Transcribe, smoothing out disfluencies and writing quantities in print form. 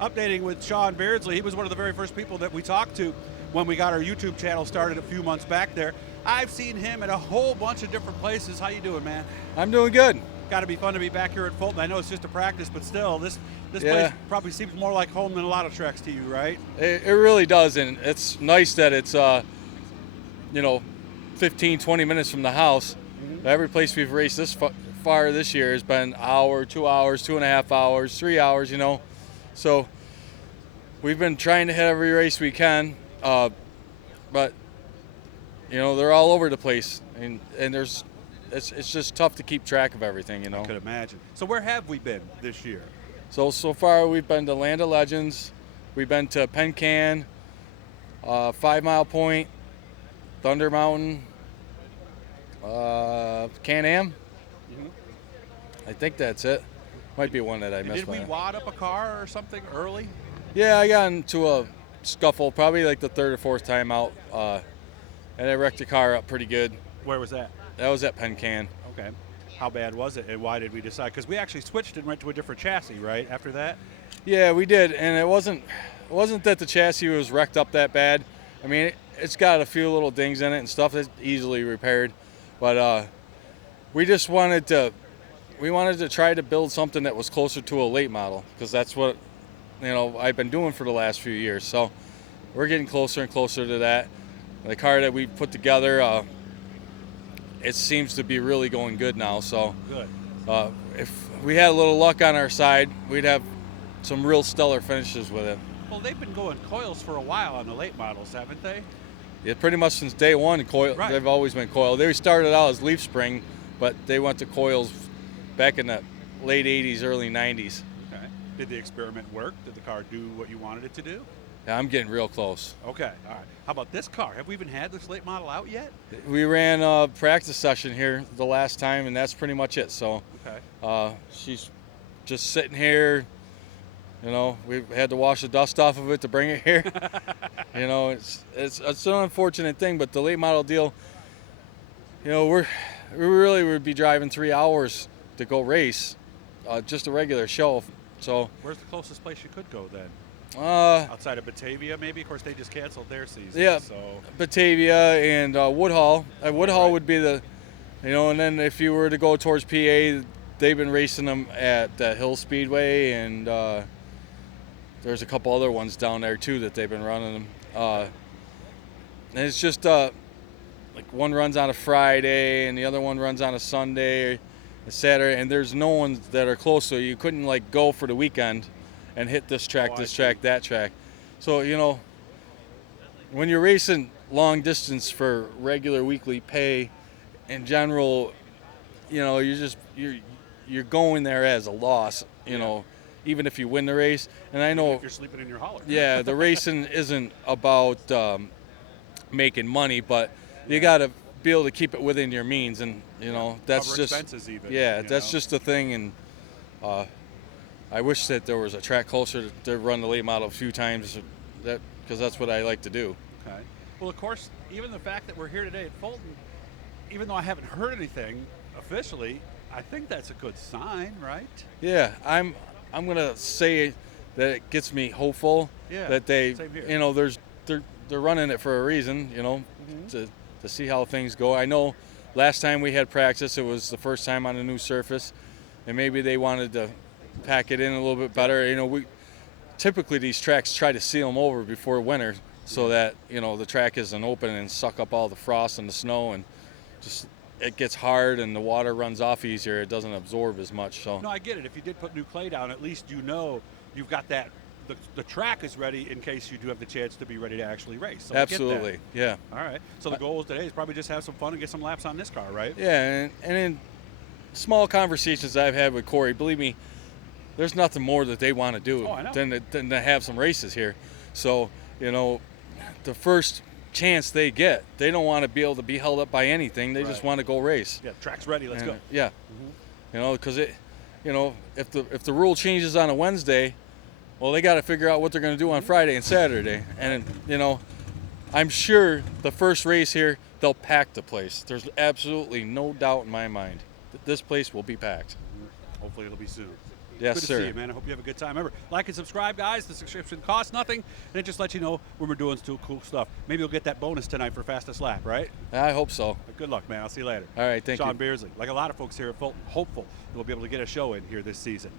updating with Sean Beardsley. He was one of the very first people that we talked to when we got our YouTube channel started a few months back there. I've seen him at a whole bunch of different places. How you doing, man? I'm doing good. Got to be fun to be back here at Fulton. I know it's just a practice, but still, this place probably seems more like home than a lot of tracks to you, right? It really does, and it's nice that it's 15, 20 minutes from the house. Mm-hmm. Every place we've raced this far this year has been an hour, 2 hours, 2.5 hours, 3 hours, So we've been trying to hit every race we can, but they're all over the place, and it's just tough to keep track of everything, I could imagine. So where have we been this year? So far we've been to Land of Legends, we've been to Penn 5 Mile Point, Thunder Mountain, Can-Am. Mm-hmm. I think that's it. Might be one that I missed. Did we wad up a car or something early? Yeah, I got into a scuffle, probably like the third or fourth time out, and I wrecked the car up pretty good. Where was that? That was at Penn Can. Okay. How bad was it, and why did we decide? Because we actually switched and went to a different chassis, right, after that? Yeah, we did, and it wasn't that the chassis was wrecked up that bad. I mean, it's got a few little dings in it and stuff that's easily repaired, but we just wanted to try to build something that was closer to a late model, because that's what I've been doing for the last few years. So we're getting closer and closer to that. The car that we put together, it seems to be really going good now. So good. If we had a little luck on our side, we'd have some real stellar finishes with it. Well, they've been going coils for a while on the late models, haven't they? Yeah, pretty much since day one, coil. Right. They've always been coil. They started out as leaf spring, but they went to coils back in the late 80s, early 90s. Okay. Did the experiment work? Did the car do what you wanted it to do? Yeah, I'm getting real close. Okay, all right. How about this car? Have we even had this late model out yet? We ran a practice session here the last time, and that's pretty much it. So she's just sitting here. We've had to wash the dust off of it to bring it here. It's an unfortunate thing, but the late model deal, we really would be driving 3 hours to go race, just a regular show. So where's the closest place you could go then? Outside of Batavia, maybe. Of course, they just canceled their season. Yeah, so. Batavia and Woodhull. Woodhull would be the, and then if you were to go towards PA, they've been racing them at Hill Speedway, and there's a couple other ones down there too that they've been running them. And it's just like one runs on a Friday and the other one runs on a Sunday, a Saturday, and there's no ones that are close, so you couldn't go for the weekend and hit this track, that track. So, when you're racing long distance for regular weekly pay, in general, you're going there as a loss, even if you win the race. And I know even if you're sleeping in your hauler. Yeah, the racing isn't about making money, but you got to be able to keep it within your means, and that's cover just expenses even. Yeah, that's just the thing, and I wish that there was a track closer to run the late model a few times, because that's what I like to do. Okay. Well, of course, even the fact that we're here today at Fulton, even though I haven't heard anything officially, I think that's a good sign, right? Yeah, I'm gonna say that it gets me hopeful that they, they're running it for a reason, to see how things go. I know last time we had practice, it was the first time on a new surface, and maybe they wanted to pack it in a little bit better. We typically, these tracks try to seal them over before winter so that the track isn't open and suck up all the frost and the snow, and just it gets hard and the water runs off easier. It doesn't absorb as much. So no, I get it. If you did put new clay down, at least you've got that. The track is ready in case you do have the chance to be ready to actually race. So absolutely, yeah. All right. So the goal today is probably just have some fun and get some laps on this car, right? Yeah, and in small conversations I've had with Corey, believe me, there's nothing more that they want to do than to have some races here. So, the first chance they get, they don't want to be able to be held up by anything. They just want to go race. Yeah, track's ready. Let's go. Yeah. Mm-hmm. Because if the rule changes on a Wednesday, well, they got to figure out what they're going to do on Friday and Saturday. And I'm sure the first race here, they'll pack the place. There's absolutely no doubt in my mind that this place will be packed. Hopefully it'll be soon. Yes, Good to sir. see you, man. I hope you have a good time. Remember, like and subscribe, guys. The subscription costs nothing, and it just lets you know when we're doing still cool stuff. Maybe you'll get that bonus tonight for fastest lap, right? I hope so. But good luck, man. I'll see you later. All right, thank you. Sean Beardsley. Like a lot of folks here at Fulton, hopeful that we'll be able to get a show in here this season.